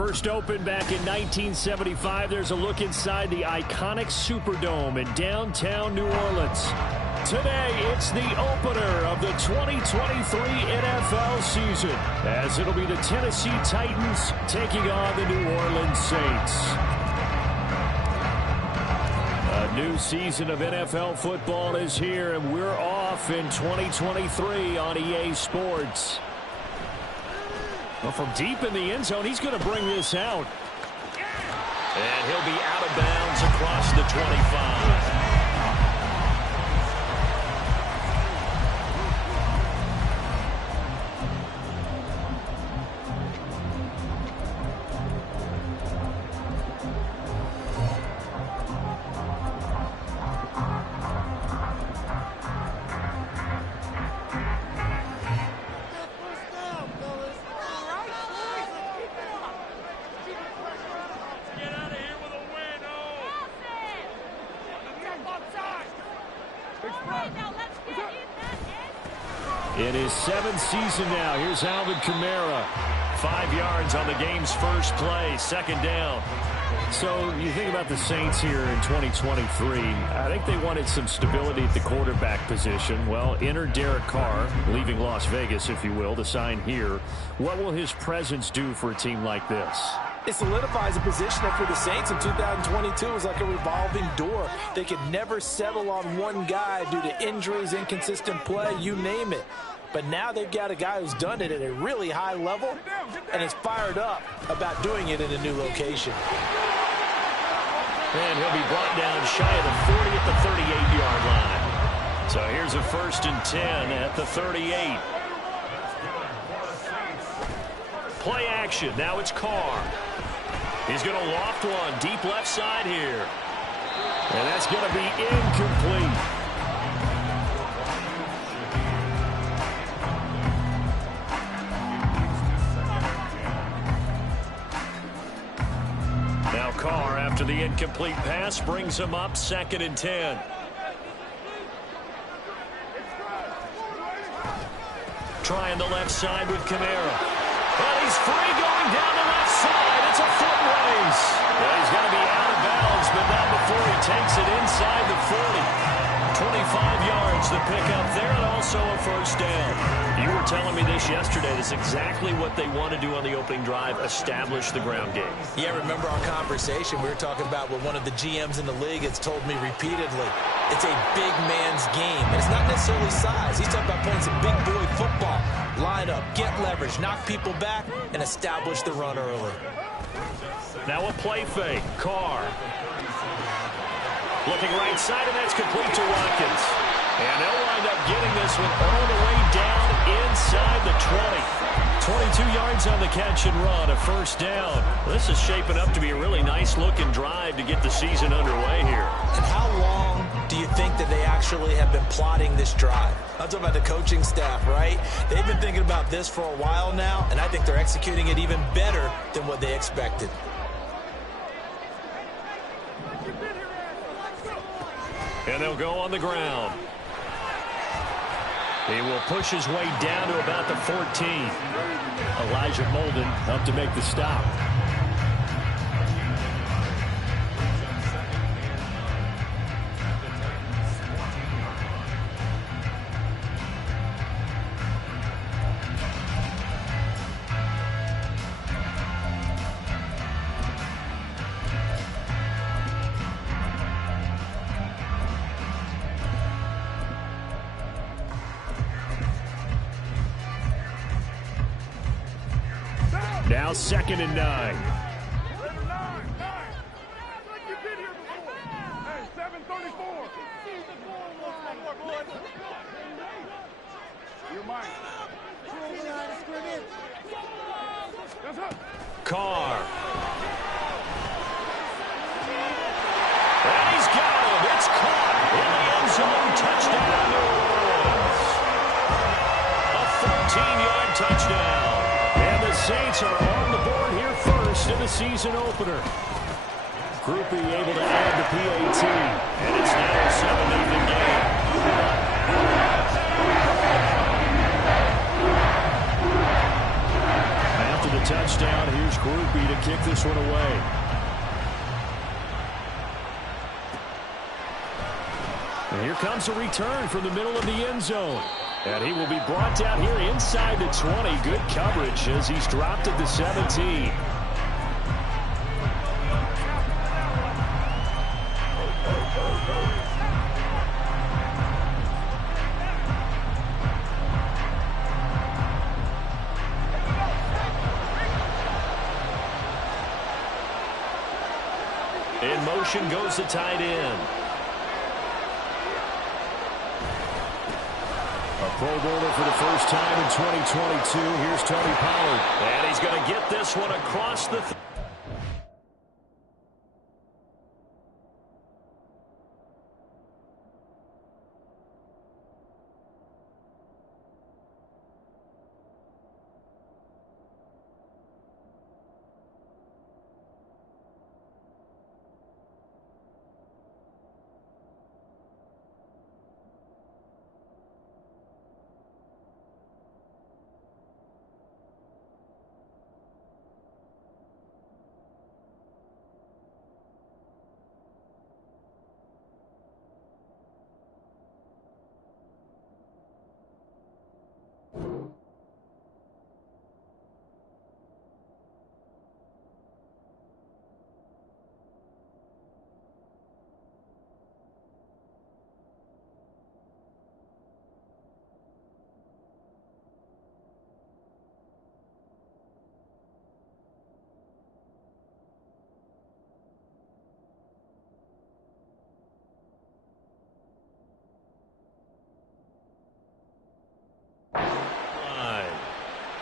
First opened back in 1975, there's a look inside the iconic Superdome in downtown New Orleans. Today, it's the opener of the 2023 NFL season, as it'll be the Tennessee Titans taking on the New Orleans Saints. A new season of NFL football is here, and we're off in 2023 on EA Sports. Well, from deep in the end zone, he's going to bring this out. And he'll be out of bounds across the 25. In his seventh season now, here's Alvin Kamara. 5 yards on the game's first play, second down. So you think about the Saints here in 2023. I think they wanted some stability at the quarterback position. Well, enter Derek Carr, leaving Las Vegas, if you will, to sign here. What will his presence do for a team like this? It solidifies a position that for the Saints in 2022 is like a revolving door. They could never settle on one guy due to injuries, inconsistent play, you name it. But now they've got a guy who's done it at a really high level and is fired up about doing it in a new location. And he'll be brought down shy of the 40 at the 38-yard line. So here's a 1st and 10 at the 38. Play action. Now it's Carr. He's going to loft one deep left side here. And that's going to be incomplete. Now Carr, after the incomplete pass, brings him up 2nd and 10. Trying the left side with Kamara. And he's free going down the left side. It's a foot race. Well, he's going to be out of bounds, but not before he takes it inside the 40. 25 yards the pickup there, and also a 1st down. You were telling me this yesterday. That's exactly what they want to do on the opening drive, establish the ground game. Yeah, remember our conversation? We were talking about what one of the GMs in the league has told me repeatedly. It's a big man's game, and it's not necessarily size. He's talking about playing some big boy football. Line up, get leverage, knock people back, and establish the run early. Now a play fake. Carr. Looking right side, and that's complete to Watkins. And they'll wind up getting this one all the way down inside the 20. 22 yards on the catch and run, a 1st down. This is shaping up to be a really nice-looking drive to get the season underway here. And how long do you think that they actually have been plotting this drive? I'm talking about the coaching staff, right? They've been thinking about this for a while now, and I think they're executing it even better than what they expected. And they'll go on the ground. He will push his way down to about the 14. Elijah Molden up to make the stop. Now 2nd and 9. Carr. And he's got him. It's caught in the end zone. Touchdown, New Orleans. A 14-yard touchdown. And the Saints are on the board here first in the season opener. Groupie able to add the PAT. And it's now a 7-0 game. After the touchdown, here's Groupie to kick And here comes a return from the middle of the end zone. And he will be brought down here inside the 20. Good coverage as he's dropped at the 17. In motion goes the tight end. A Pro Bowler for the first time in 2022. Here's Tony Pollard. And he's going to get this one across the...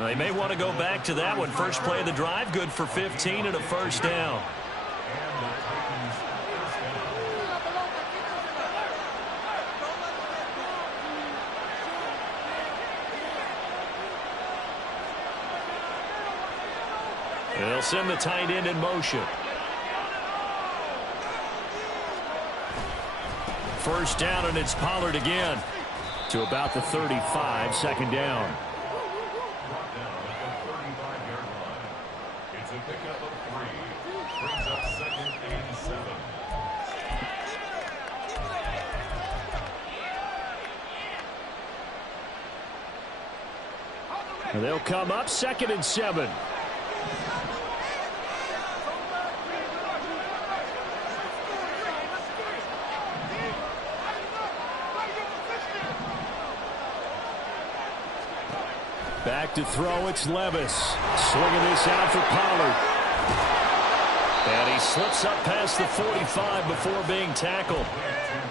They may want to go back to that one. First play of the drive, good for 15 and a first down. They'll send the tight end in motion. First down, and it's Pollard again. To about the 35, second down. And they'll come up 2nd and 7. Back to throw, it's Levis. Swinging this out for Pollard. And he slips up past the 45 before being tackled.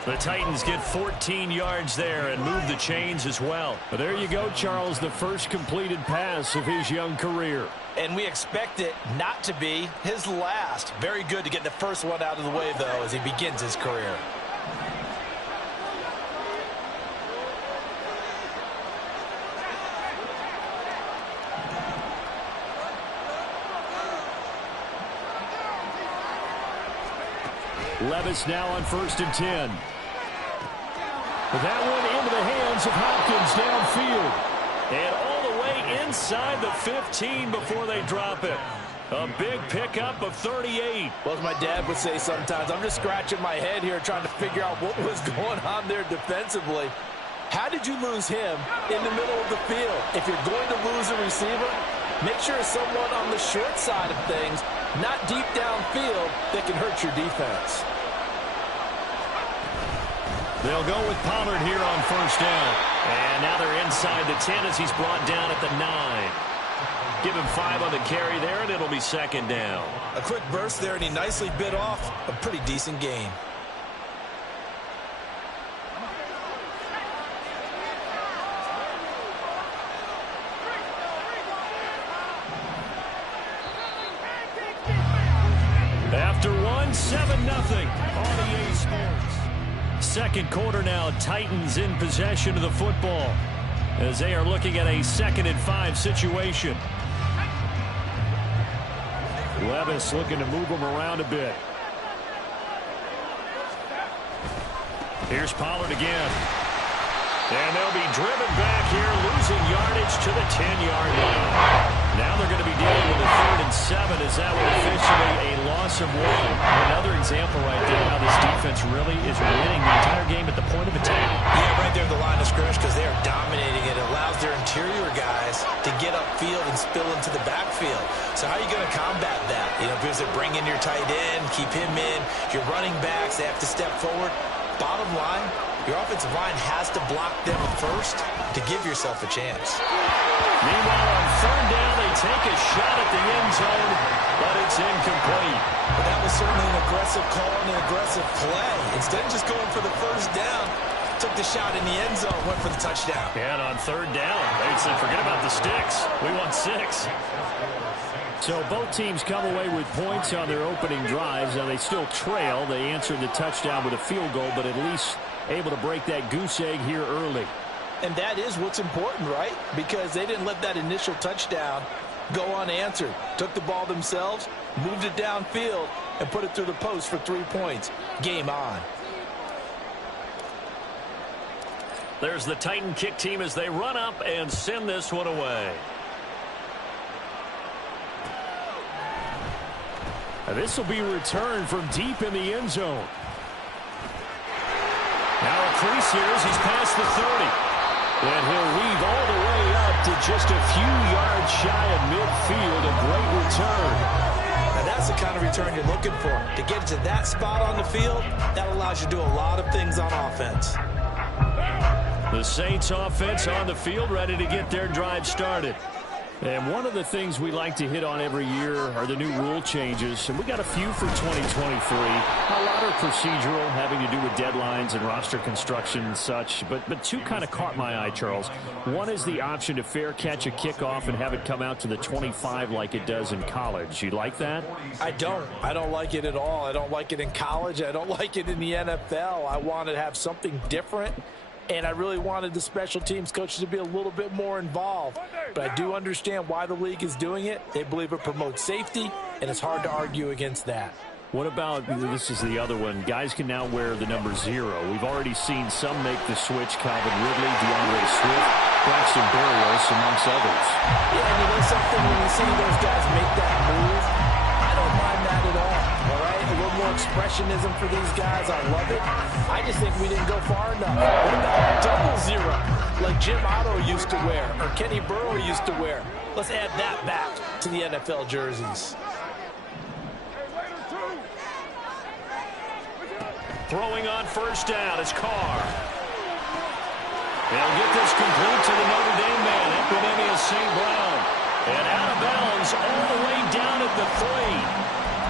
The Titans get 14 yards there and move the chains as well. But there you go, Charles, the first completed pass of his young career. And we expect it not to be his last. Very good to get the first one out of the way, though, as he begins his career. Levis now on 1st and 10. That one into the hands of Hopkins downfield. And all the way inside the 15 before they drop it. A big pickup of 38. Well, as my dad would say sometimes, I'm just scratching my head here trying to figure out what was going on there defensively. How did you lose him in the middle of the field? If you're going to lose a receiver, make sure it's someone on the short side of things, not deep downfield, that can hurt your defense. They'll go with Pollard here on 1st down. And now they're inside the 10 as he's brought down at the 9. Give him 5 on the carry there, and it'll be 2nd down. A quick burst there, and he nicely bit off a pretty decent gain. After one, 7-0 on EA Sports. Second quarter now, Titans in possession of the football as they are looking at a 2nd and 5 situation. Levis looking to move them around a bit. Here's Pollard again. And they'll be driven back here, losing yardage to the 10-yard line. Now they're going to be dealing with a 3rd and 7 as that would officially a loss of 1. Another example right there how this defense defense really is winning the entire game at the point of attack. Yeah, right there at the line of scrimmage, because they are dominating it. It allows their interior guys to get upfield and spill into the backfield. So how are you going to combat that? You know, because they bring in your tight end, keep him in. Your running backs, they have to step forward. Bottom line, your offensive line has to block them first to give yourself a chance. Meanwhile, on third down, they take a shot at the end zone, but it's incomplete. But that was certainly an aggressive call and an aggressive play. Instead of just going for the first down, took the shot in the end zone, went for the touchdown. And on third down, they said, forget about the sticks. We want 6. So both teams come away with points on their opening drives. Now they still trail. They answered the touchdown with a field goal, but at least able to break that goose egg here early. And that is what's important, right? Because they didn't let that initial touchdown go unanswered. Took the ball themselves, moved it downfield, and put it through the post for 3 points. Game on. There's the Titan kick team as they run up and send this one away. This will be returned from deep in the end zone. Now a crease here as he's past the 30. And he'll weave all the way up to just a few yards shy of midfield. A great return. Now that's the kind of return you're looking for. To get to that spot on the field, that allows you to do a lot of things on offense. The Saints offense on the field, ready to get their drive started. And one of the things we like to hit on every year are the new rule changes. And we got a few for 2023. A lot are procedural, having to do with deadlines and roster construction and such. But two kind of caught my eye, Charles. One is the option to fair catch a kickoff and have it come out to the 25 like it does in college. You like that? I don't like it at all. I don't like it in college. I don't like it in the NFL. I want to have something different. And I really wanted the special teams coaches to be a little bit more involved. But I do understand why the league is doing it. They believe it promotes safety, and it's hard to argue against that. What about, this is the other one, guys can now wear the number 0. We've already seen some make the switch, Calvin Ridley, DeAndre Swift, Braxton Berrios, amongst others. Yeah, and you know something, when you see those guys make that move, I don't mind that at all right? A little more expressionism for these guys. I love it. I just think we didn't go far enough. What about double 0, like Jim Otto used to wear or Kenny Burrow used to wear? Let's add that back to the NFL jerseys. Throwing on first down, it's Carr. They'll get this complete to the Notre Dame man, Equanimeous St. Brown. And out of bounds all the way down at the 3.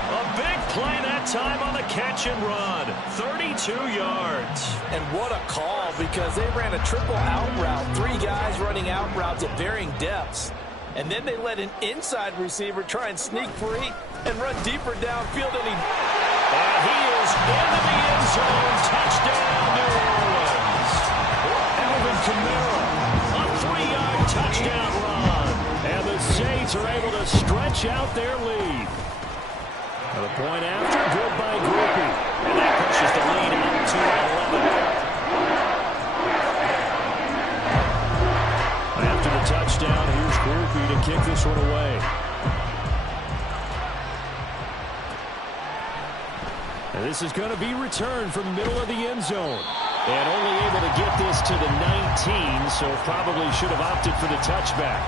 A big play that time on the catch and run. 32 yards. And what a call, because they ran a triple out route. 3 guys running out routes at varying depths. And then they let an inside receiver try and sneak free and run deeper downfield. And he is into the end zone. Touchdown, New Orleans. Alvin Kamara, a 3-yard touchdown run. And the Saints are able to stretch out their lead. And the point after, good by Grupe. And that pushes the lead out to 11. After the touchdown, here's Grupe to kick this one away. And this is going to be returned from the middle of the end zone. And only able to get this to the 19, so probably should have opted for the touchback.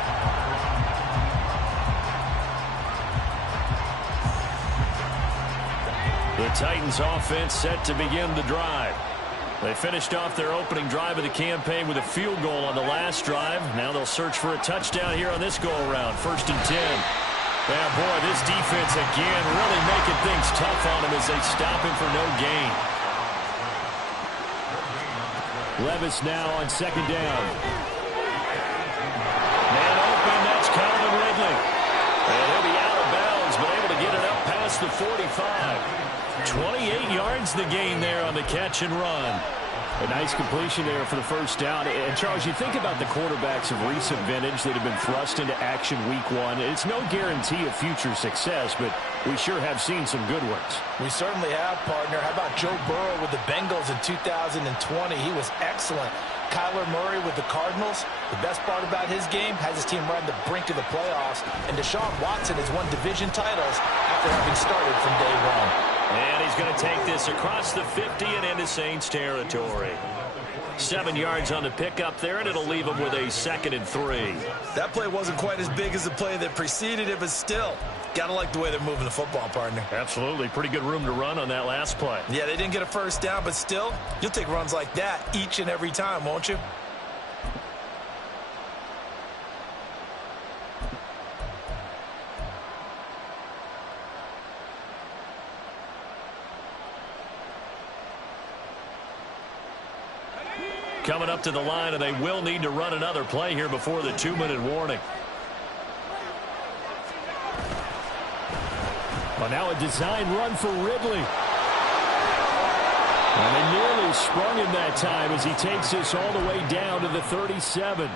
The Titans offense set to begin the drive. They finished off their opening drive of the campaign with a field goal on the last drive. Now they'll search for a touchdown here on this go-around. 1st and 10. Yeah, boy, this defense again really making things tough on him as they stop him for no gain. Levis now on 2nd down. Man open, that's Calvin Ridley. And he'll be out of bounds, but able to get it up past the 45. 28 yards the gain there on the catch and run. A nice completion there for the first down. And, Charles, you think about the quarterbacks of recent vintage that have been thrust into action week 1. It's no guarantee of future success, but we sure have seen some good ones. We certainly have, partner. How about Joe Burrow with the Bengals in 2020? He was excellent. Kyler Murray with the Cardinals. The best part about his game, has his team right on the brink of the playoffs. And Deshaun Watson has won division titles after having started from day 1. And he's going to take this across the 50 and into Saints territory. 7 yards on the pickup there, and it'll leave him with a 2nd and 3. That play wasn't quite as big as the play that preceded it, but still, gotta like the way they're moving the football, partner. Absolutely. Pretty good room to run on that last play. Yeah, they didn't get a first down, but still, you'll take runs like that each and every time, won't you? Coming up to the line, and they will need to run another play here before the 2-minute warning. Well, now a design run for Ridley. And they nearly sprung him that time as he takes this all the way down to the 37.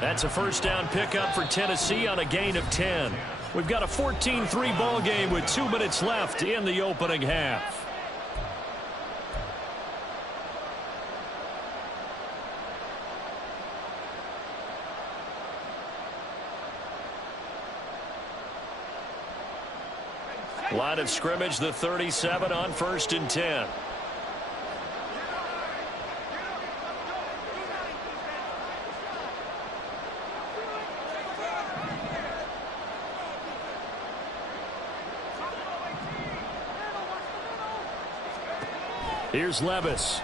That's a first down pickup for Tennessee on a gain of 10. We've got a 14-3 ball game with 2 minutes left in the opening half. Line of scrimmage, the 37 on 1st and 10. Here's Levis.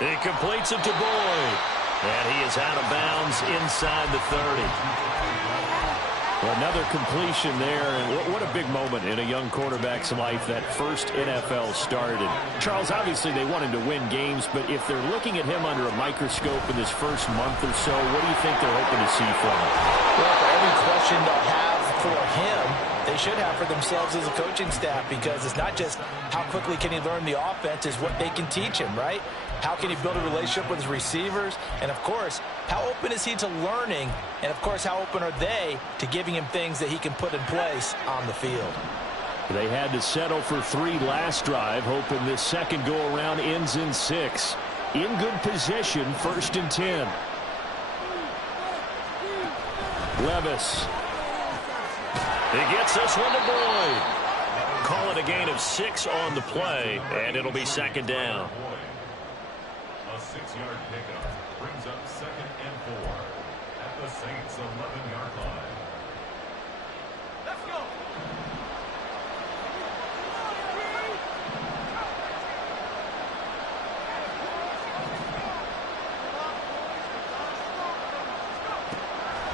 He completes it to Boyd. And he is out of bounds inside the 30. Well, another completion there, and what a big moment in a young quarterback's life, that first NFL start. And Charles, obviously they want him to win games, but if they're looking at him under a microscope in this first month or so, what do you think they're hoping to see from him? Well, for every question they'll have for him, they should have for themselves as a coaching staff, because it's not just how quickly can he learn the offense, it's what they can teach him, right? How can he build a relationship with his receivers? And, of course, how open is he to learning? And, of course, how open are they to giving him things that he can put in place on the field? They had to settle for 3 last drive, hoping this second go-around ends in 6. In good position, 1st and 10. Levis. He gets this one to Boyd. Call it a gain of 6 on the play, and it'll be 2nd down. A 6-yard pickup brings up 2nd and 4 at the Saints' 11-yard line. Let's go.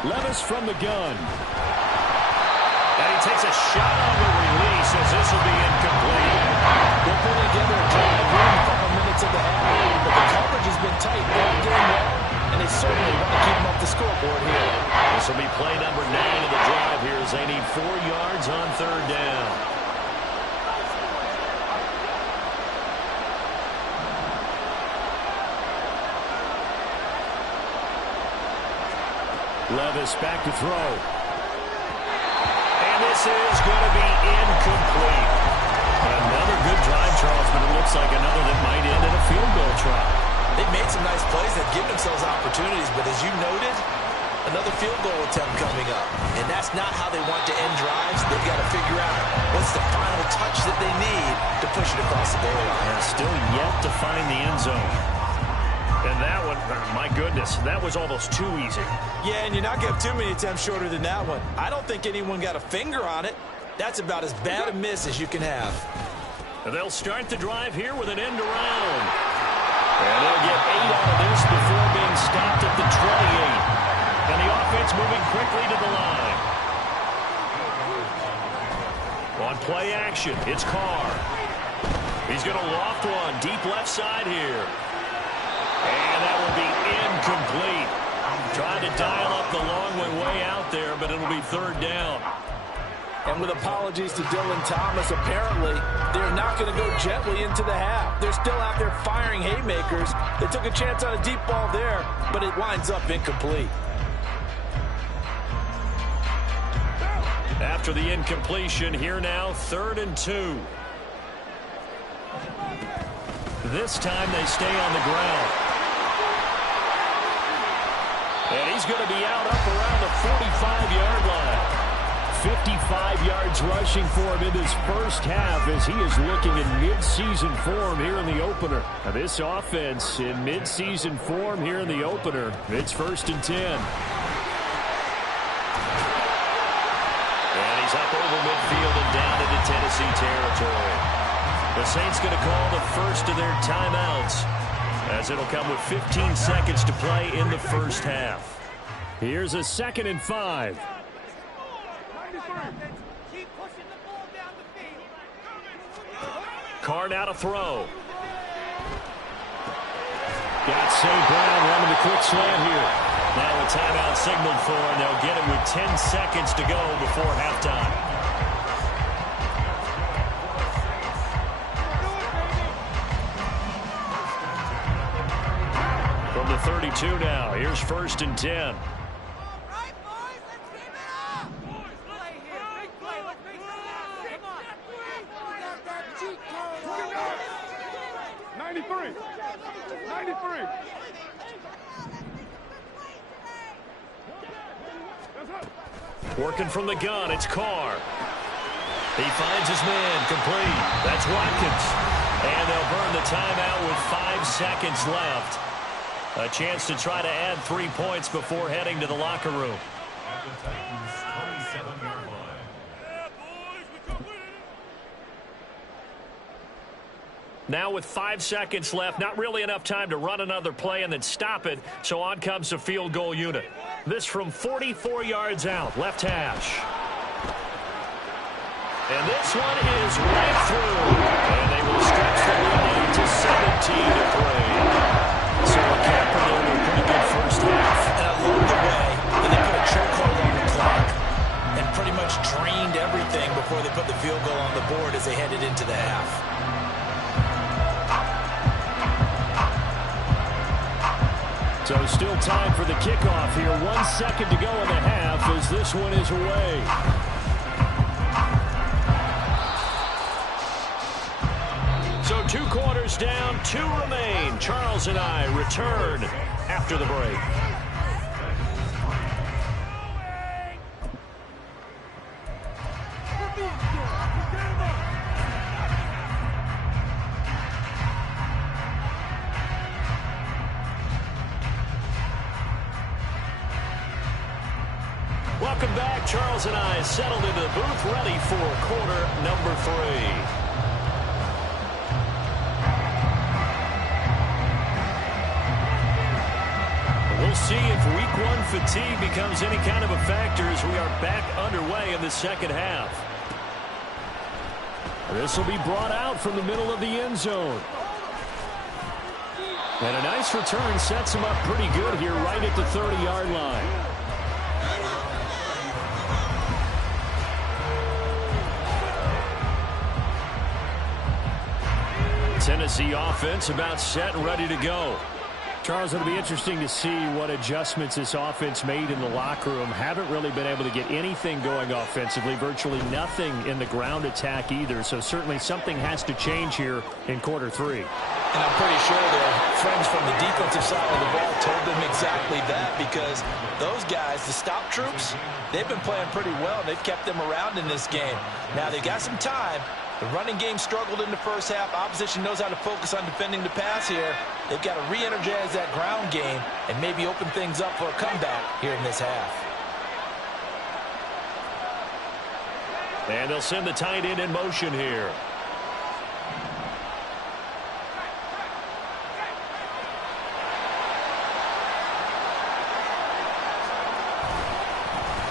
Levis from the gun. And he takes a shot on the release as this will be incomplete. They're putting together a drive in the final minutes of the half, but the coverage has been tight all game long, and they certainly want to keep them up the scoreboard here. This will be play number 9 of the drive here as they need 4 yards on 3rd down. Levis back to throw. And this is going to be incomplete. Another good drive, Charles, but it looks like another that might end in a field goal try. They've made some nice plays that give themselves opportunities, but as you noted, another field goal attempt coming up. And that's not how they want to end drives. They've got to figure out what's the final touch that they need to push it across the goal line. And still yet to find the end zone. And that one, my goodness, that was almost too easy. Yeah, and you're not going to have too many attempts shorter than that one. I don't think anyone got a finger on it. That's about as bad a miss as you can have. And they'll start the drive here with an end around. And they'll get 8 out of this before being stopped at the 28. And the offense moving quickly to the line. On play action, it's Carr. He's going to loft one deep left side here. And that will be incomplete. Trying to dial up the long way out there, but it'll be 3rd down. And with apologies to Dylan Thomas, apparently they're not going to go gently into the half. They're still out there firing haymakers. They took a chance on a deep ball there, but it winds up incomplete. After the incompletion, here now, 3rd and 2. This time they stay on the ground. And he's going to be out up around the 45-yard line. 5 yards rushing for him in this first half as he is looking in midseason form here in the opener. Now this offense in midseason form here in the opener. It's 1st and 10. And he's up over midfield and down into Tennessee territory. The Saints going to call the first of their timeouts, as it'll come with 15 seconds to play in the first half. Here's a 2nd and 5. Carr now to throw. Got St. Brown running the quick slant here. Now a timeout signaled for, and they'll get it with 10 seconds to go before halftime. From the 32 now, here's 1st and 10. 93. Working from the gun, it's Carr. He finds his man, complete. That's Watkins. And they'll burn the timeout with 5 seconds left. A chance to try to add 3 points before heading to the locker room. At the Titans' 27-yard line. Now with 5 seconds left, not really enough time to run another play and then stop it, so on comes the field goal unit. This from 44 yards out, left hash. And this one is right through. And they will stretch the lead to 17-3. So a capper there with a pretty good first half. And I love the way that they put a chokehold on the clock and pretty much drained everything before they put the field goal on the board as they headed into the half. So still time for the kickoff here. 1 second to go in the half as this one is away. So 2 quarters down, 2 remain. Charles and I return after the break. Welcome back. Charles and I settled into the booth, ready for quarter number 3. We'll see if week 1 fatigue becomes any kind of a factor as we are back underway in the second half. This will be brought out from the middle of the end zone. And a nice return sets him up pretty good here right at the 30-yard line. Tennessee offense about set and ready to go. Charles, it'll be interesting to see what adjustments this offense made in the locker room. Haven't really been able to get anything going offensively, virtually nothing in the ground attack either. So certainly something has to change here in quarter 3. And I'm pretty sure their friends from the defensive side of the ball told them exactly that, because those guys, the stop troops, they've been playing pretty well. They've kept them around in this game. Now they've got some time. The running game struggled in the first half. Opposition knows how to focus on defending the pass here. They've got to re-energize that ground game and maybe open things up for a comeback here in this half. And they'll send the tight end in motion here.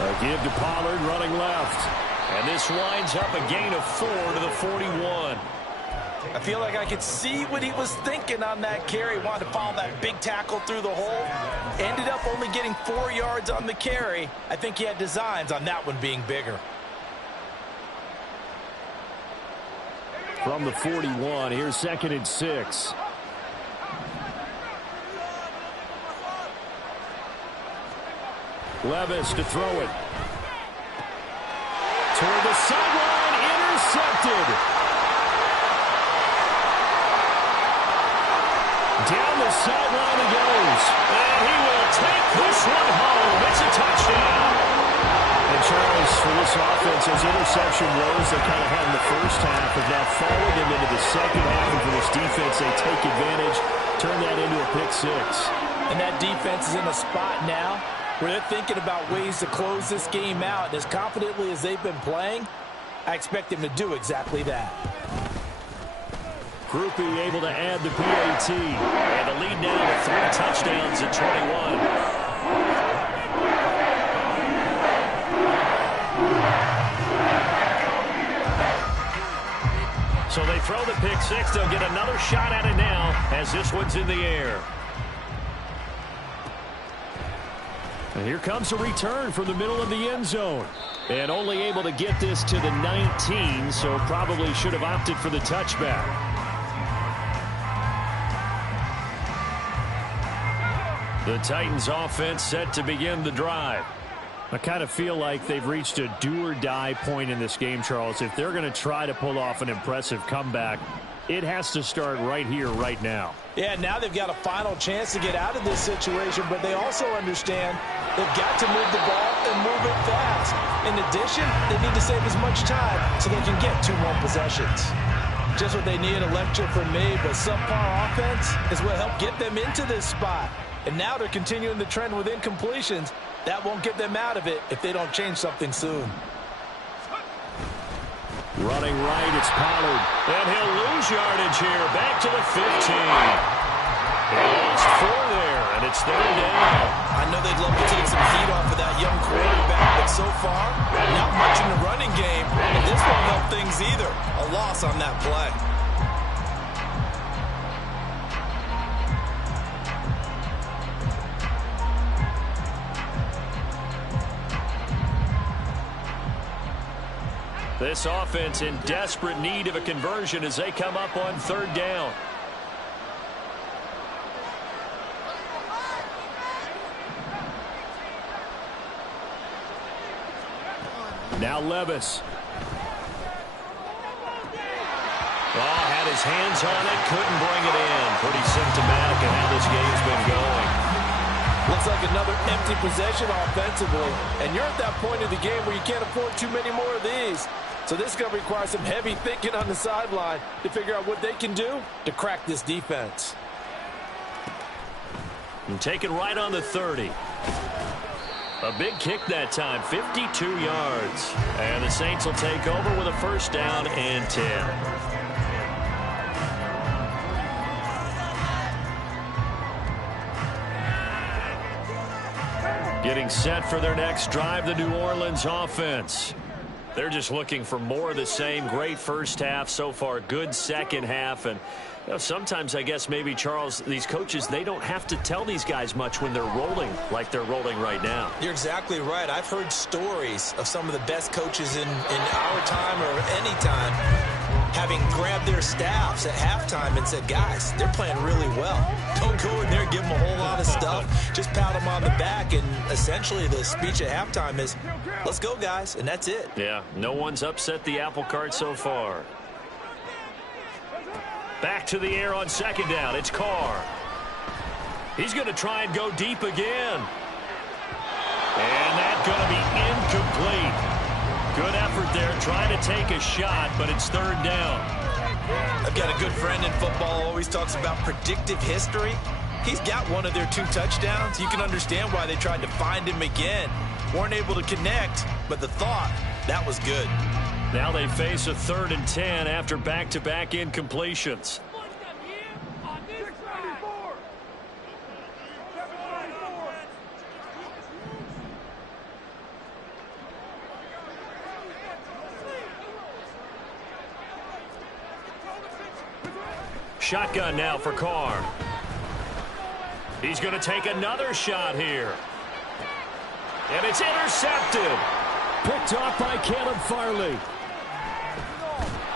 A give to Pollard running left. And this winds up a gain of 4 to the 41. I feel like I could see what he was thinking on that carry. Wanted to follow that big tackle through the hole. Ended up only getting 4 yards on the carry. I think he had designs on that one being bigger. From the 41, here's 2nd and 6. Levis to throw it. Toward the sideline, intercepted. Down the sideline he goes. And he will take this one home. It's a touchdown. And Charles, for this offense, those interception woes they kind of had in the first half have now followed them into the second half. And for this defense, they take advantage, turn that into a pick six. And that defense is in a spot now where they're thinking about ways to close this game out. And as confidently as they've been playing, I expect them to do exactly that. Groupie able to add the PAT. And the lead now to 3 touchdowns at 21. So they throw the pick six. They'll get another shot at it now as this one's in the air. And here comes a return from the middle of the end zone. And only able to get this to the 19, so probably should have opted for the touchback. The Titans offense set to begin the drive. I kind of feel like they've reached a do-or-die point in this game, Charles. If they're going to try to pull off an impressive comeback, it has to start right here, right now. Yeah, now they've got a final chance to get out of this situation, but they also understand they've got to move the ball and move it fast. In addition, they need to save as much time so they can get 2 more possessions. Just what they need, a lecture from me, but subpar offense is what helped get them into this spot. And now they're continuing the trend with incompletions. That won't get them out of it if they don't change something soon. Running right, it's Pollard. And he'll lose yardage here. Back to the 15. He lost 4 there, and it's 3rd down. I know they'd love to take some heat off of that young quarterback, but so far, not much in the running game. And this won't help things either. A loss on that play. This offense in desperate need of a conversion as they come up on 3rd down. Now Levis. Had his hands on it, couldn't bring it in. Pretty symptomatic of how this game's been going. Looks like another empty possession offensively. And you're at that point of the game where you can't afford too many more of these. So this is going to require some heavy thinking on the sideline to figure out what they can do to crack this defense. And taken right on the 30. A big kick that time, 52 yards. And the Saints will take over with a 1st down and 10. Getting set for their next drive, the New Orleans offense. They're just looking for more of the same. Great first half so far, good second half. And you know, sometimes I guess maybe, Charles, these coaches, they don't have to tell these guys much when they're rolling like they're rolling right now. You're exactly right. I've heard stories of some of the best coaches in our time or any time having grabbed their staffs at halftime and said, guys, they're playing really well. Don't go in there and give them a whole lot of stuff. Just pat them on the back. And essentially the speech at halftime is, let's go, guys. And that's it. Yeah, no one's upset the apple cart so far. Back to the air on 2nd down. It's Carr. He's going to try and go deep again. And that's going to be incomplete. Good effort there, trying to take a shot, but it's 3rd down. I've got a good friend in football, always talks about predictive history. He's got one of their 2 touchdowns. You can understand why they tried to find him again. Weren't able to connect, but the thought, that was good. Now they face a 3rd and 10 after back-to-back incompletions. Shotgun now for Carr. He's going to take another shot here. And it's intercepted. Picked off by Caleb Farley.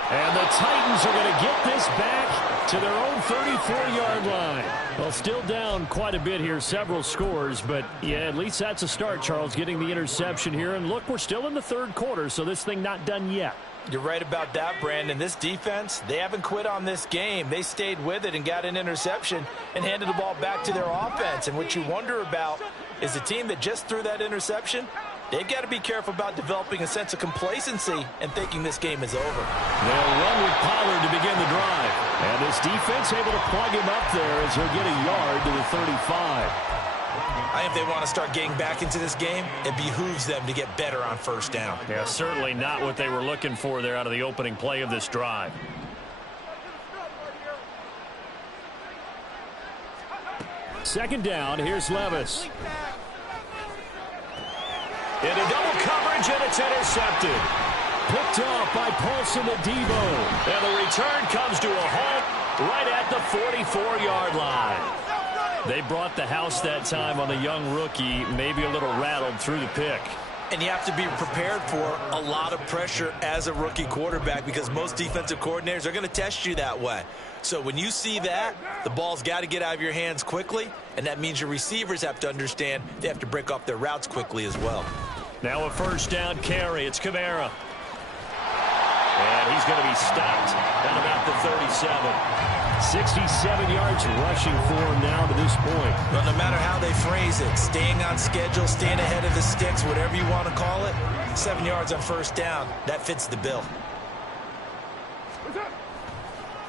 And the Titans are going to get this back to their own 34-yard line. Well, still down quite a bit here, several scores, but yeah, at least that's a start, Charles, getting the interception here. And look, we're still in the 3rd quarter, so this thing not done yet. You're right about that, Brandon. This defense, they haven't quit on this game. They stayed with it and got an interception and handed the ball back to their offense. And what you wonder about is the team that just threw that interception, They've got to be careful about developing a sense of complacency and thinking this game is over. They'll run with Pollard to begin the drive. And this defense able to plug him up there as he'll get a yard to the 35. I think if they want to start getting back into this game, it behooves them to get better on first down. Yeah, certainly not what they were looking for there out of the opening play of this drive. Second down, here's Levis. Into double coverage, and it's intercepted. Picked off by Paulson Adebo. And the return comes to a halt right at the 44-yard line. They brought the house that time on the young rookie, maybe a little rattled through the pick. And you have to be prepared for a lot of pressure as a rookie quarterback because most defensive coordinators are going to test you that way. So when you see that, the ball's got to get out of your hands quickly, and that means your receivers have to understand they have to break off their routes quickly as well. Now a first down carry. It's Kamara. And he's going to be stopped at about the 37. 67 yards rushing for him now to this point. But no matter how they phrase it, staying on schedule, staying ahead of the sticks, whatever you want to call it, 7 yards on first down, that fits the bill.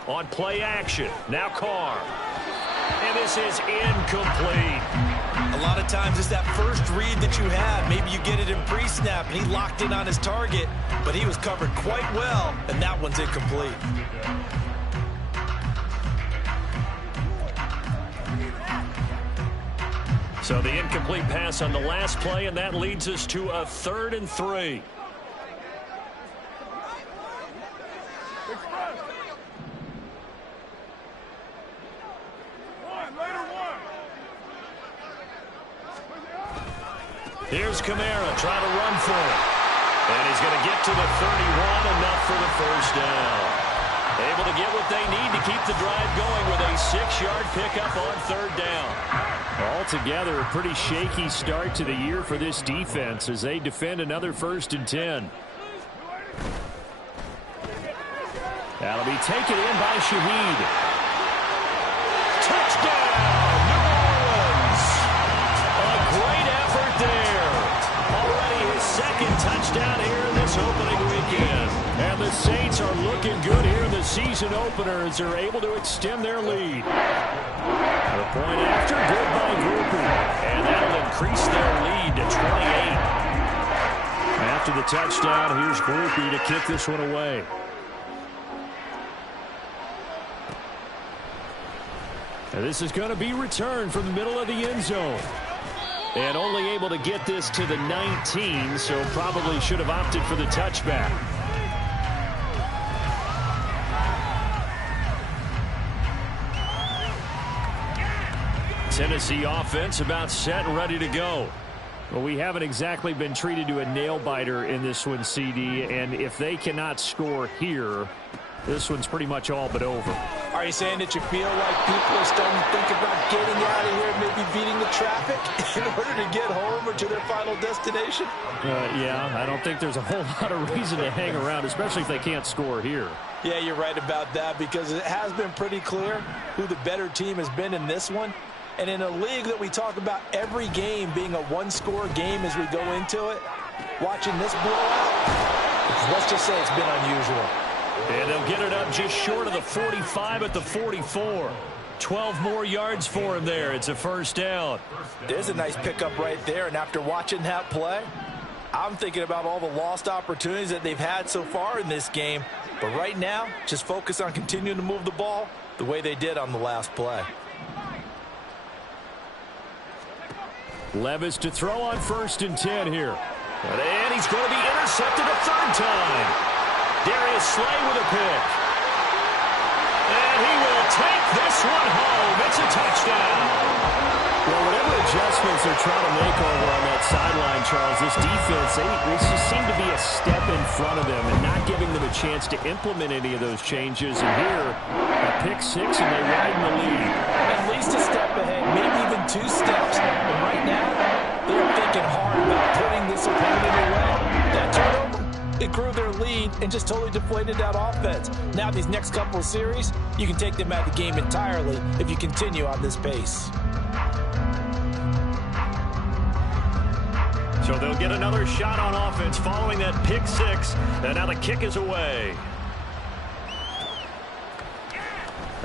On play action, now Carr. And this is incomplete. A lot of times it's that first read that you have. Maybe you get it in pre-snap, and he locked in on his target, but he was covered quite well, and that one's incomplete. So the incomplete pass on the last play, and that leads us to a 3rd and 3. Here's Kamara trying to run for it. And he's going to get to the 31, enough for the first down. Able to get what they need to keep the drive going with a 6-yard pickup on 3rd down. Altogether, a pretty shaky start to the year for this defense as they defend another 1st and 10. That'll be taken in by Shaheed. Touchdown, New Orleans! A great effort there. Already his 2nd touchdown here in this opening weekend. And the Saints are looking good here in the season opener as they're able to extend their lead. The point after, good by Grupe. And that'll increase their lead to 28. After the touchdown, here's Grupe to kick this one away. And this is going to be returned from the middle of the end zone. And only able to get this to the 19, so probably should have opted for the touchback. Tennessee offense about set and ready to go. Well, we haven't exactly been treated to a nail-biter in this one, CD, and if they cannot score here, this one's pretty much all but over. Are you saying that you feel like people are starting to think about getting out of here, maybe beating the traffic in order to get home or to their final destination? Yeah, I don't think there's a whole lot of reason to hang around, especially if they can't score here. Yeah, you're right about that because it has been pretty clear who the better team has been in this one. And in a league that we talk about every game being a one-score game as we go into it, watching this blowout, let's just say it's been unusual. And they'll get it up just short of the 45 at the 44. 12 more yards for him there. It's a first down. There's a nice pickup right there, and after watching that play, I'm thinking about all the lost opportunities that they've had so far in this game. But right now, just focus on continuing to move the ball the way they did on the last play. Levis to throw on 1st and 10 here. And he's going to be intercepted a 3rd time. Darius Slay with a pick. And he will take this one home. It's a touchdown. Well, whatever adjustments they're trying to make over on that sideline, Charles, this defense, they just seem to be a step in front of them and not giving them a chance to implement any of those changes. And here, a pick 6, and they widen the lead. At least a step ahead, maybe even 2 steps. And right now, they're thinking hard about putting this opponent away. That turnover, it grew their lead and just totally deflated that offense. Now these next couple of series, you can take them out of the game entirely if you continue on this pace. So they'll get another shot on offense following that pick six. And now the kick is away.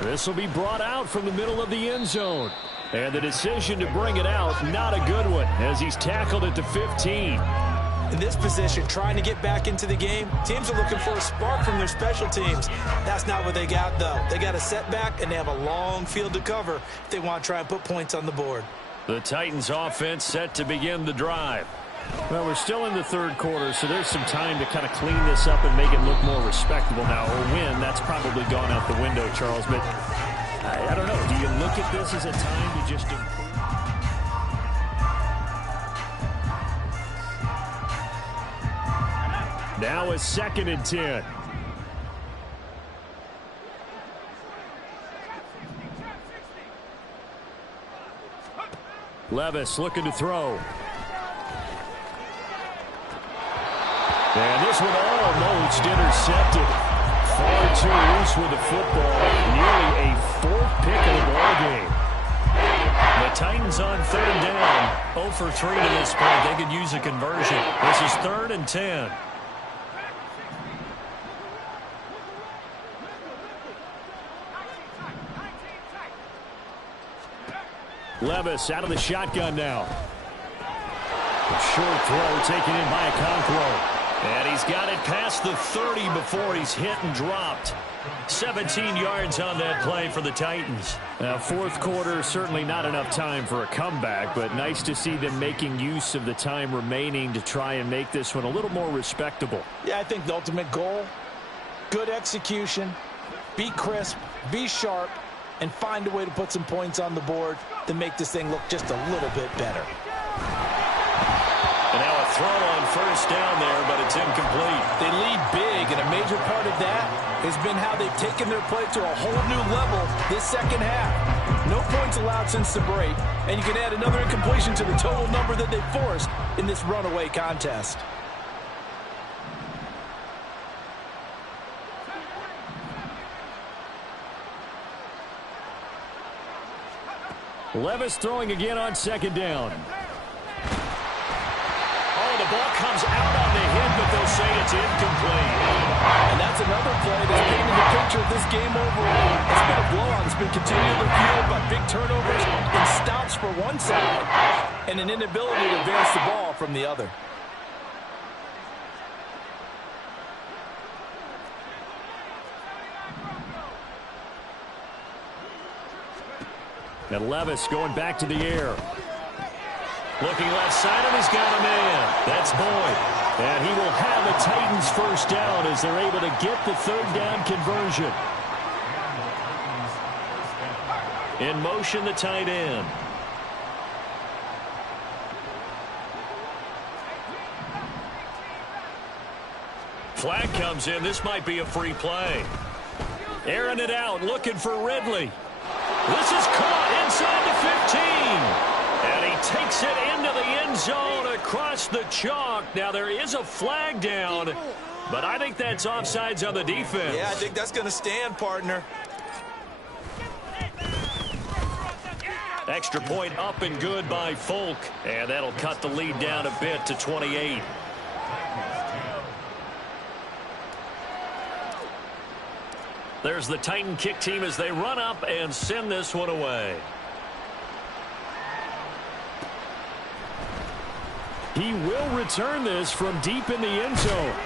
This will be brought out from the middle of the end zone. And the decision to bring it out, not a good one, as he's tackled at the 15. In this position, trying to get back into the game, teams are looking for a spark from their special teams. That's not what they got, though. They got a setback, and they have a long field to cover if they want to try and put points on the board. The Titans offense set to begin the drive. Well, we're still in the third quarter, so there's some time to kind of clean this up and make it look more respectable now. Or win, that's probably gone out the window, Charles. But I don't know. Do you look at this as a time to just improve? Now a 2nd and 10. Levis looking to throw. And this one almost intercepted. Far too loose with the football. Nearly a 4th pick of the ball game. The Titans on 3rd down. 0 for 3 to this point. They could use a conversion. This is 3rd and 10. Levis out of the shotgun now. Short throw taken in by Okonkwo. And he's got it past the 30 before he's hit and dropped. 17 yards on that play for the Titans. Now, 4th quarter, certainly not enough time for a comeback, but nice to see them making use of the time remaining to try and make this one a little more respectable. Yeah, I think the ultimate goal, good execution, be crisp, be sharp, and find a way to put some points on the board to make this thing look just a little bit better. And now a throw on 1st down there, but it's incomplete. They lead big, and a major part of that has been how they've taken their play to a whole new level this 2nd half. No points allowed since the break, and you can add another incompletion to the total number that they forced in this runaway contest. Levis throwing again on 2nd down. Oh, the ball comes out on the hit, but they'll say it's incomplete. And that's another play that's painted the picture of this game overall. It's been a blowout. It's been continually fueled by big turnovers and stops for one side and an inability to advance the ball from the other. And Levis going back to the air. Looking left side, and he's got a man. That's Boyd. And he will have the Titans 1st down as they're able to get the 3rd down conversion. In motion, the tight end. Flag comes in. This might be a free play. Airing it out, looking for Ridley. This is caught inside the 15. And he takes it into the end zone across the chalk. Now, there is a flag down, but I think that's offsides on the defense. Yeah, I think that's going to stand, partner. Extra point up and good by Folk. And that'll cut the lead down a bit to 28. There's the Titan kick team as they run up and send this one away. He will return this from deep in the end zone.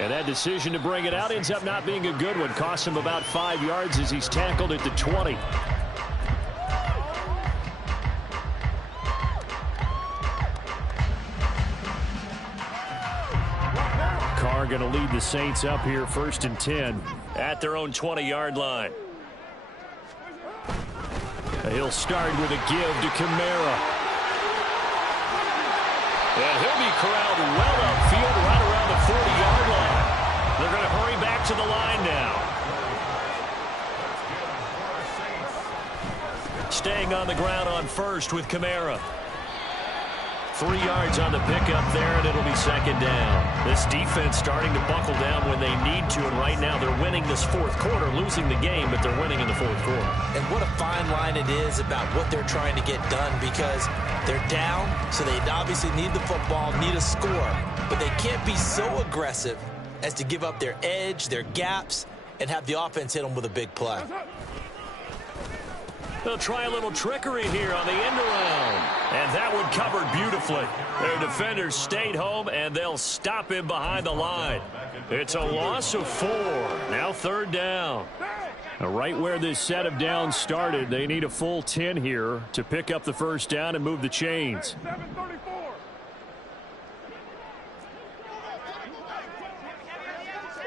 And that decision to bring it out ends up not being a good one. Costs him about 5 yards as he's tackled at the 20. Carr going to lead the Saints up here 1st and 10 at their own 20-yard line. He'll start with a give to Kamara. And he'll be corralled well upfield right around the 40-yard line. They're going to hurry back to the line now. Staying on the ground on 1st with Kamara. 3 yards on the pickup there, and it'll be second down. This defense starting to buckle down when they need to, and right now they're winning this fourth quarter, losing the game, but they're winning in the fourth quarter. And what a fine line it is about what they're trying to get done, because they're down, so they obviously need the football, need a score, but they can't be so aggressive as to give up their edge, their gaps, and have the offense hit them with a big play. They'll try a little trickery here on the end around. And that one covered beautifully. Their defenders stayed home, and they'll stop him behind the line. It's a loss of 4. Now third down. Right where this set of downs started, they need a full 10 here to pick up the first down and move the chains. 7:34.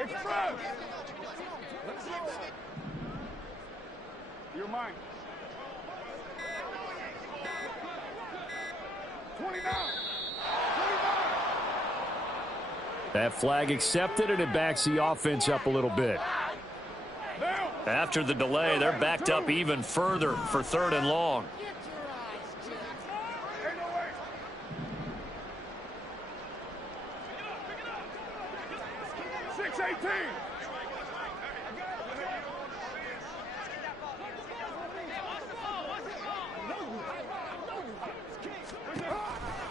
Express. You're mine. 29. That flag accepted, and it backs the offense up a little bit. After the delay, they're backed up even further for third and long. 6:18.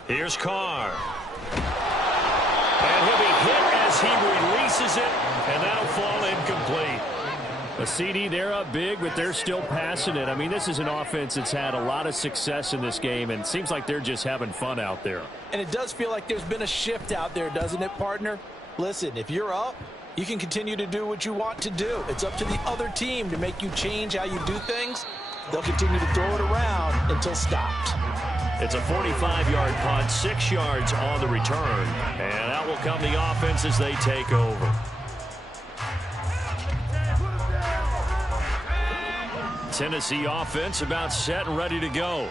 Here's Carr. And he'll be hit as he releases it, and that'll fall incomplete. A CD, they're up big, but they're still passing it. I mean, this is an offense that's had a lot of success in this game, and it seems like they're just having fun out there. And it does feel like there's been a shift out there, doesn't it, partner? Listen, if you're up, you can continue to do what you want to do. It's up to the other team to make you change how you do things. They'll continue to throw it around until stopped. It's a 45-yard punt, 6 yards on the return. And out will come the offense as they take over. Tennessee offense about set and ready to go.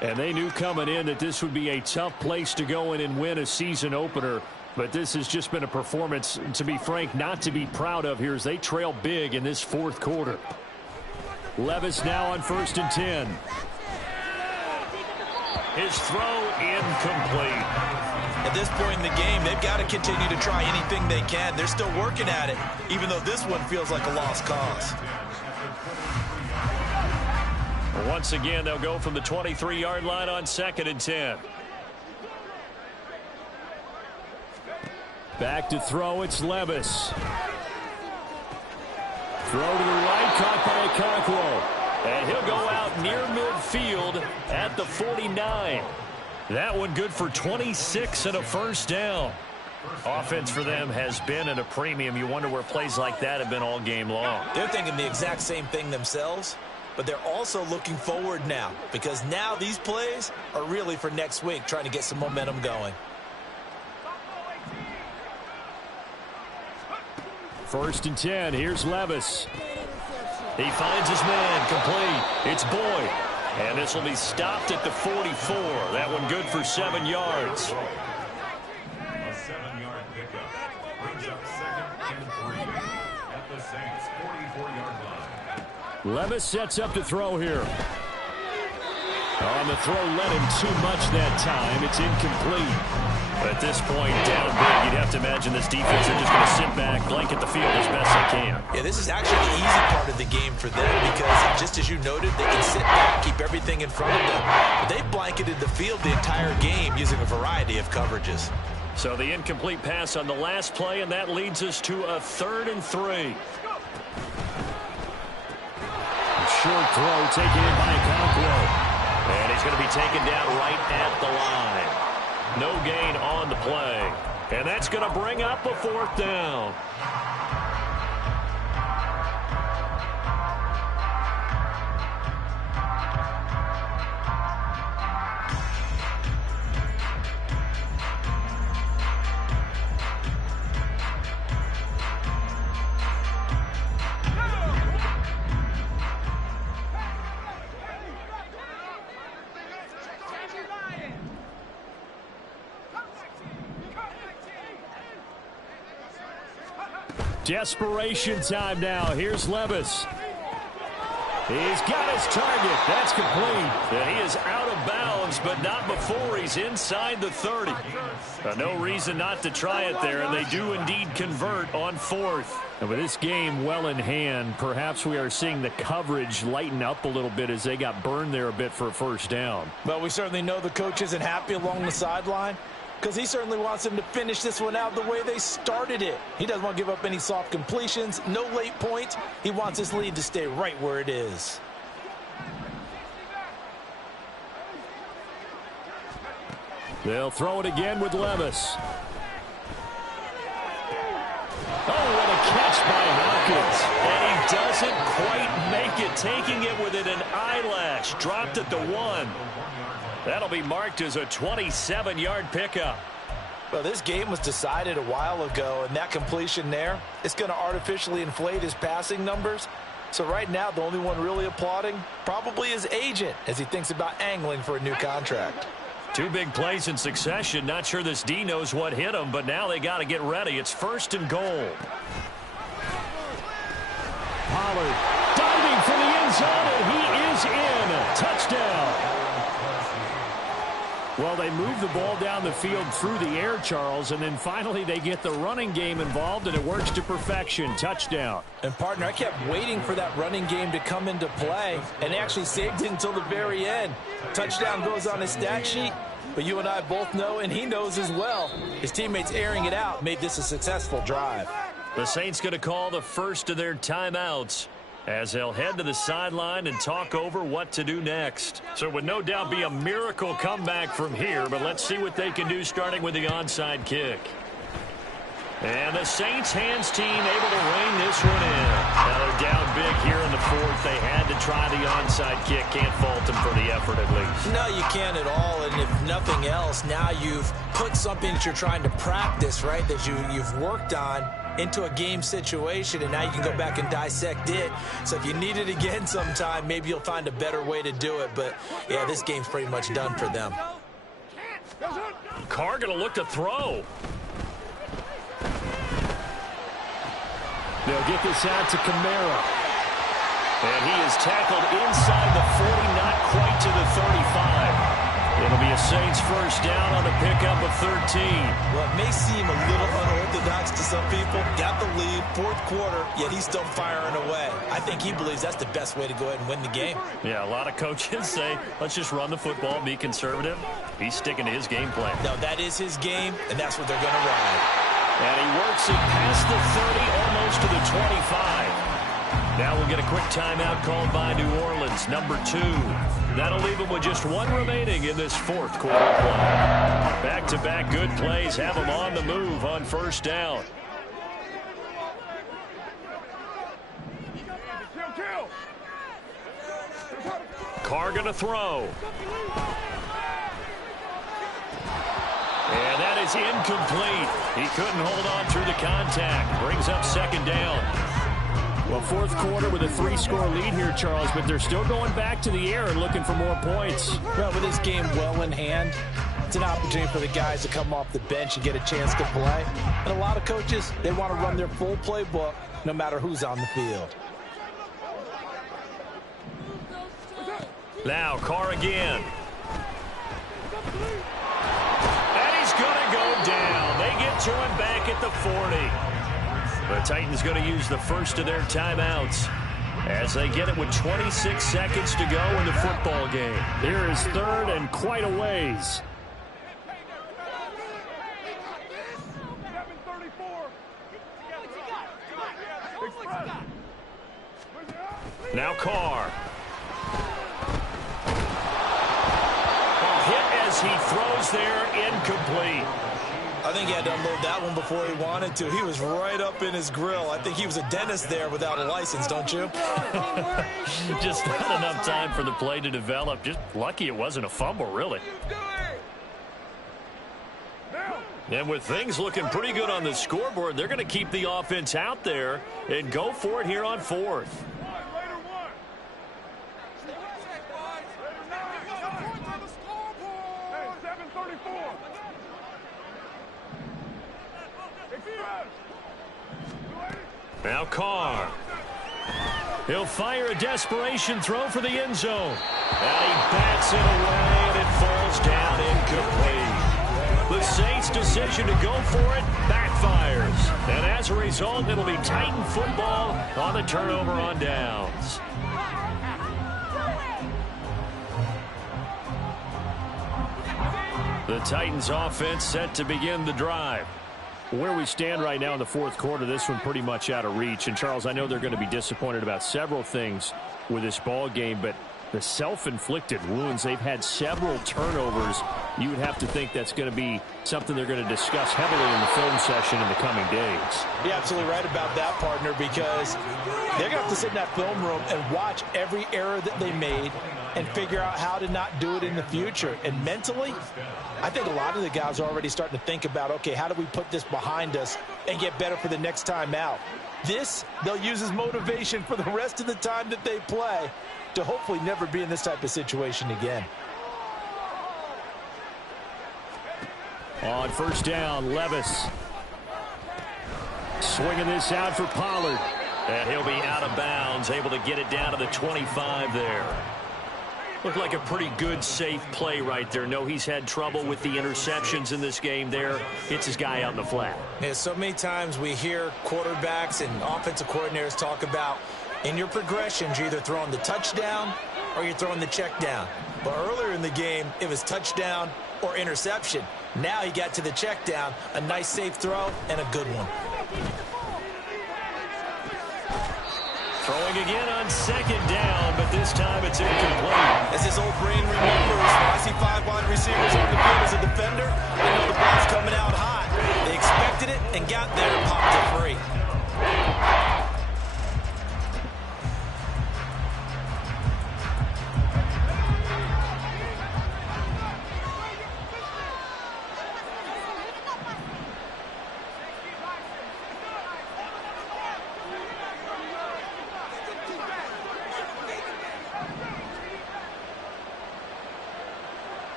And they knew coming in that this would be a tough place to go in and win a season opener. But this has just been a performance, to be frank, not to be proud of here as they trail big in this fourth quarter. Levis now on 1st and 10. His throw incomplete. At this point in the game, they've got to continue to try anything they can. They're still working at it, even though this one feels like a lost cause. Once again, they'll go from the 23-yard line on 2nd and 10. Back to throw, it's Levis. Throw to the right, caught by Okonkwo. And he'll go out near midfield at the 49. That one good for 26 and a first down. Offense for them has been at a premium. You wonder where plays like that have been all game long. They're thinking the exact same thing themselves, but they're also looking forward now, because now these plays are really for next week, trying to get some momentum going. 1st and 10, here's Levis. He finds his man, complete. It's Boyd. And this will be stopped at the 44. That one good for 7 yards. A 7-yard pickup brings up 2nd and 3 at the Saints' 44-yard line. Levis sets up to throw here. On the throw, led him too much that time. It's incomplete. At this point, down big, you'd have to imagine this defense are just going to sit back, blanket the field as best they can. Yeah, this is actually the easy part of the game for them, because just as you noted, they can sit back, keep everything in front of them. But they blanketed the field the entire game using a variety of coverages. So the incomplete pass on the last play, and that leads us to a 3rd and 3. Short throw taken in by Okonkwo. And he's going to be taken down right at the line. No gain on the play. And that's going to bring up a 4th down. Desperation time now. Here's Levis. He's got his target. That's complete. And he is out of bounds, but not before he's inside the 30. No reason not to try it there, and they do indeed convert on 4th. And with this game well in hand, perhaps we are seeing the coverage lighten up a little bit as they got burned there a bit for a first down. Well, we certainly know the coach isn't happy along the sideline because he certainly wants them to finish this one out the way they started it. He doesn't want to give up any soft completions, no late points. He wants his lead to stay right where it is. They'll throw it again with Levis. Oh, what a catch by Hopkins. And he doesn't quite make it, taking it within an eyelash. Dropped at the 1. That'll be marked as a 27-yard pickup. Well, this game was decided a while ago, and that completion there, it's going to artificially inflate his passing numbers. So right now, the only one really applauding probably his agent as he thinks about angling for a new contract. 2 big plays in succession. Not sure this D knows what hit him, but now they got to get ready. It's 1st and goal. Pollard diving for the end zone, and he is in. Touchdown. Well, they move the ball down the field through the air, Charles, and then finally they get the running game involved, and it works to perfection. Touchdown. And, partner, I kept waiting for that running game to come into play and actually saved it until the very end. Touchdown goes on his stat sheet, but you and I both know, and he knows as well, his teammates airing it out made this a successful drive. The Saints going to call the first of their timeouts as they'll head to the sideline and talk over what to do next. So it would no doubt be a miracle comeback from here, but let's see what they can do starting with the onside kick. And the Saints hands team able to rein this one in. Now they're down big here in the 4th. They had to try the onside kick. Can't fault them for the effort at least. No, you can't at all. And if nothing else, now you've put something that you're trying to practice, right, that you've worked on into a game situation, and now you can go back and dissect it. So if you need it again sometime, maybe you'll find a better way to do it. But, yeah, this game's pretty much done for them. Carr going to look to throw. They'll get this out to Kamara. And he is tackled inside the 40, not quite to the 35. It'll be a Saints first down on the pickup of 13. Well, it may seem a little unorthodox to some people. Got the lead, 4th quarter, yet he's still firing away. I think he believes that's the best way to go ahead and win the game. Yeah, a lot of coaches say, let's just run the football, be conservative. He's sticking to his game plan. No, that is his game, and that's what they're going to ride. And he works it past the 30, almost to the 25. Now we'll get a quick timeout called by New Orleans, number 2. That'll leave them with just 1 remaining in this 4th quarter play. Back-to-back good plays have them on the move on first down. Carr going to throw. And that is incomplete. He couldn't hold on through the contact. Brings up 2nd down. Well, 4th quarter with a 3-score lead here, Charles, but they're still going back to the air and looking for more points. Well, with this game well in hand, it's an opportunity for the guys to come off the bench and get a chance to play. And a lot of coaches, they want to run their full playbook no matter who's on the field. Now, Carr again. And he's going to go down. They get to him back at the 40. The Titans going to use the first of their timeouts as they get it with 26 seconds to go in the football game. Here is 3rd and quite a ways. Now Carr. Hit as he throws there, incomplete. I think he had to unload that one before he wanted to. He was right up in his grill. I think he was a dentist there without a license, don't you? Just not enough time for the play to develop. Just lucky it wasn't a fumble, really. And with things looking pretty good on the scoreboard, they're going to keep the offense out there and go for it here on 4th. Now Carr. He'll fire a desperation throw for the end zone. And he backs it away, and it falls down incomplete. The Saints' decision to go for it backfires. And as a result, it'll be Titan football on the turnover on downs. The Titans offense set to begin the drive. Where we stand right now in the fourth quarter, this one pretty much out of reach. And, Charles, I know they're going to be disappointed about several things with this ball game, but the self-inflicted wounds, they've had several turnovers. You would have to think that's going to be something they're going to discuss heavily in the film session in the coming days. You're absolutely right about that, partner, because they're going to have to sit in that film room and watch every error that they made and figure out how to not do it in the future. And mentally, I think a lot of the guys are already starting to think about, okay, how do we put this behind us and get better for the next time out? This, they'll use as motivation for the rest of the time that they play to hopefully never be in this type of situation again. On first down, Levis swinging this out for Pollard. And he'll be out of bounds, able to get it down to the 25 there. Looked like a pretty good, safe play right there. No, he's had trouble with the interceptions in this game there. Hits his guy out in the flat. Yeah, so many times we hear quarterbacks and offensive coordinators talk about in your progressions, you're either throwing the touchdown or you're throwing the check down. But earlier in the game, it was touchdown or interception. Now he got to the check down, a nice safe throw, and a good one. Throwing again on second down, but this time it's incomplete. As his old brain remembers, I see 5 wide receivers on the field as a defender. I know the ball's coming out hot. They expected it and got there and popped it free.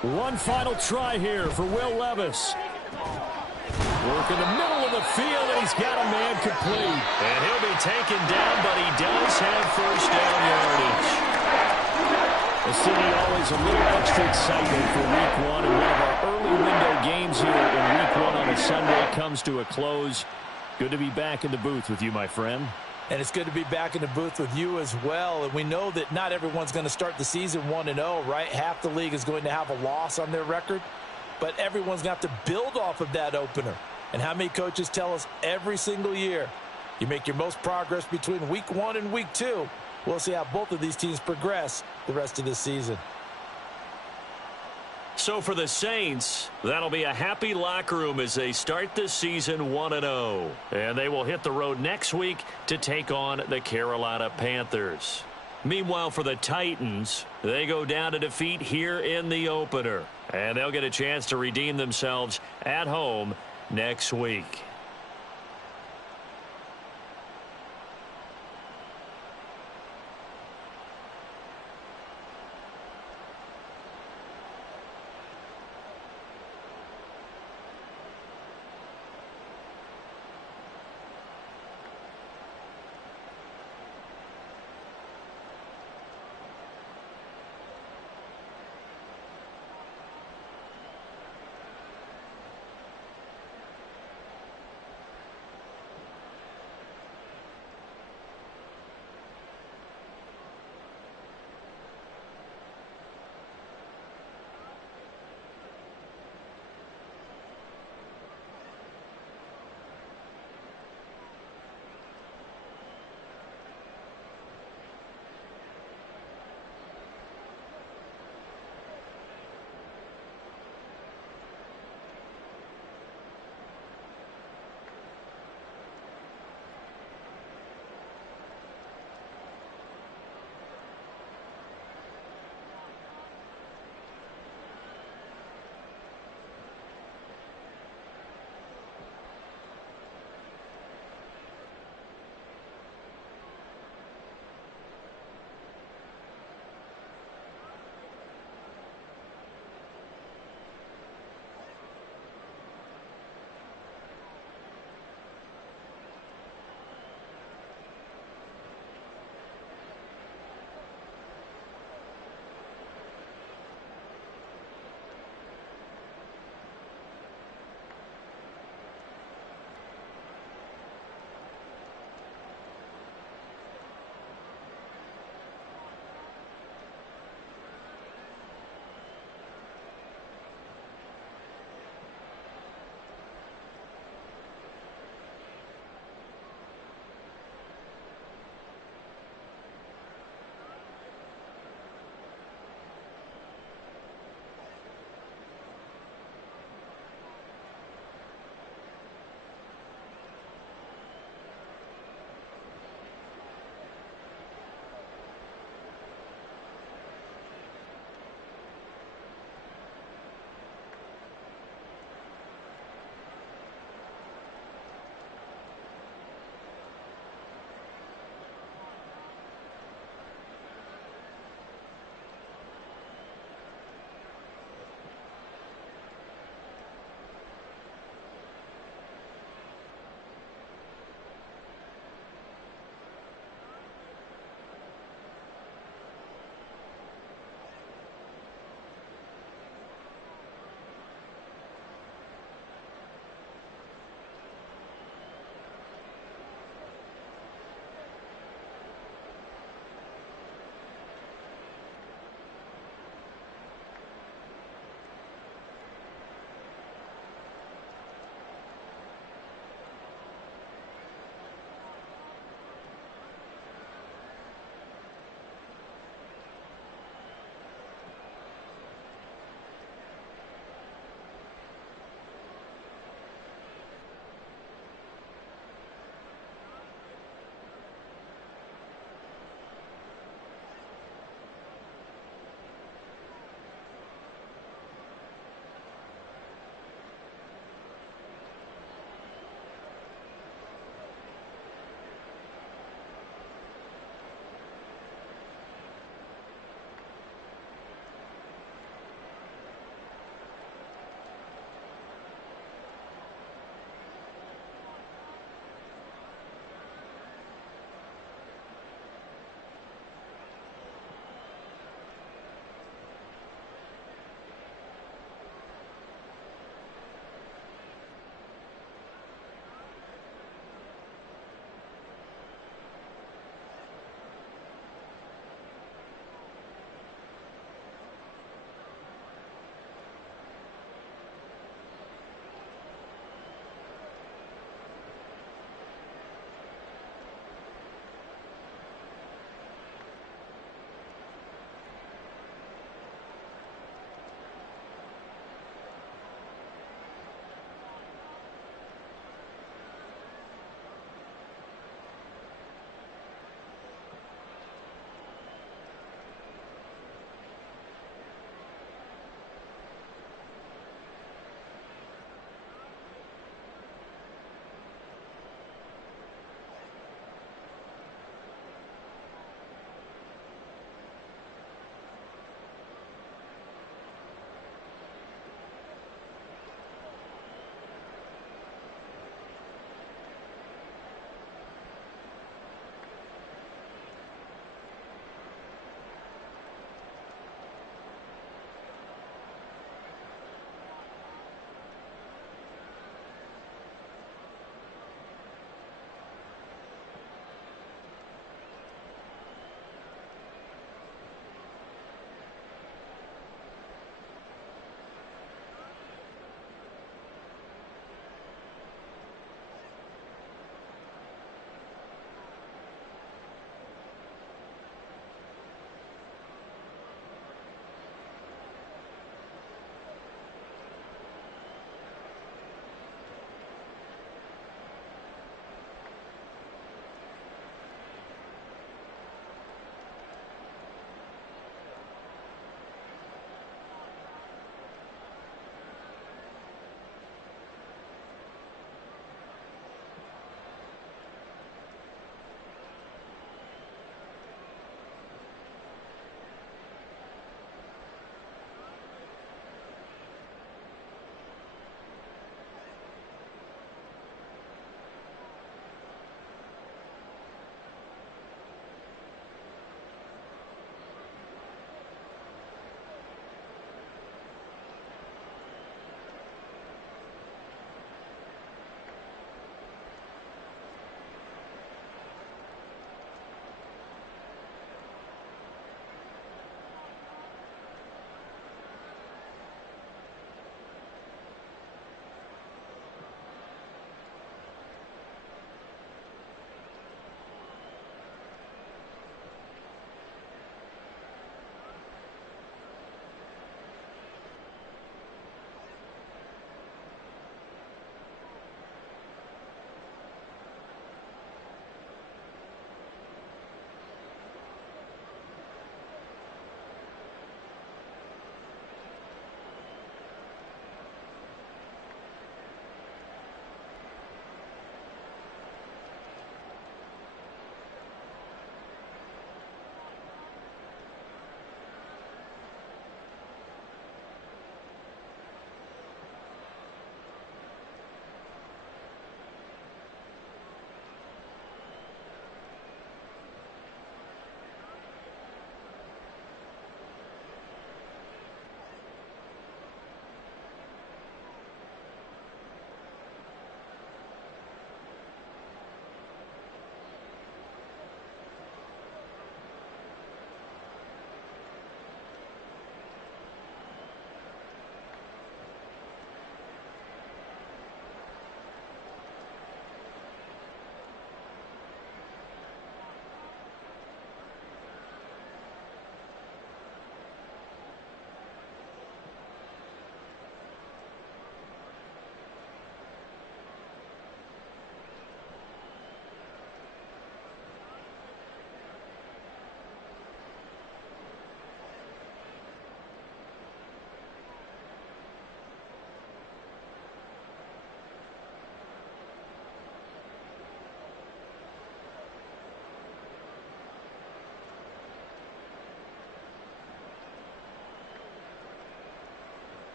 One final try here for Will Levis. Work in the middle of the field, and he's got a man complete. And he'll be taken down, but he does have first down yardage. The city always a little extra excitement for week one, and one of our early window games here in week one on a Sunday comes to a close. Good to be back in the booth with you, my friend. And it's good to be back in the booth with you as well. And we know that not everyone's going to start the season 1-0, right? Half the league is going to have a loss on their record. But everyone's going to have to build off of that opener. And how many coaches tell us every single year, you make your most progress between week 1 and week 2. We'll see how both of these teams progress the rest of this season. So for the Saints, that'll be a happy locker room as they start this season 1-0. And they will hit the road next week to take on the Carolina Panthers. Meanwhile, for the Titans, they go down to defeat here in the opener. And they'll get a chance to redeem themselves at home next week.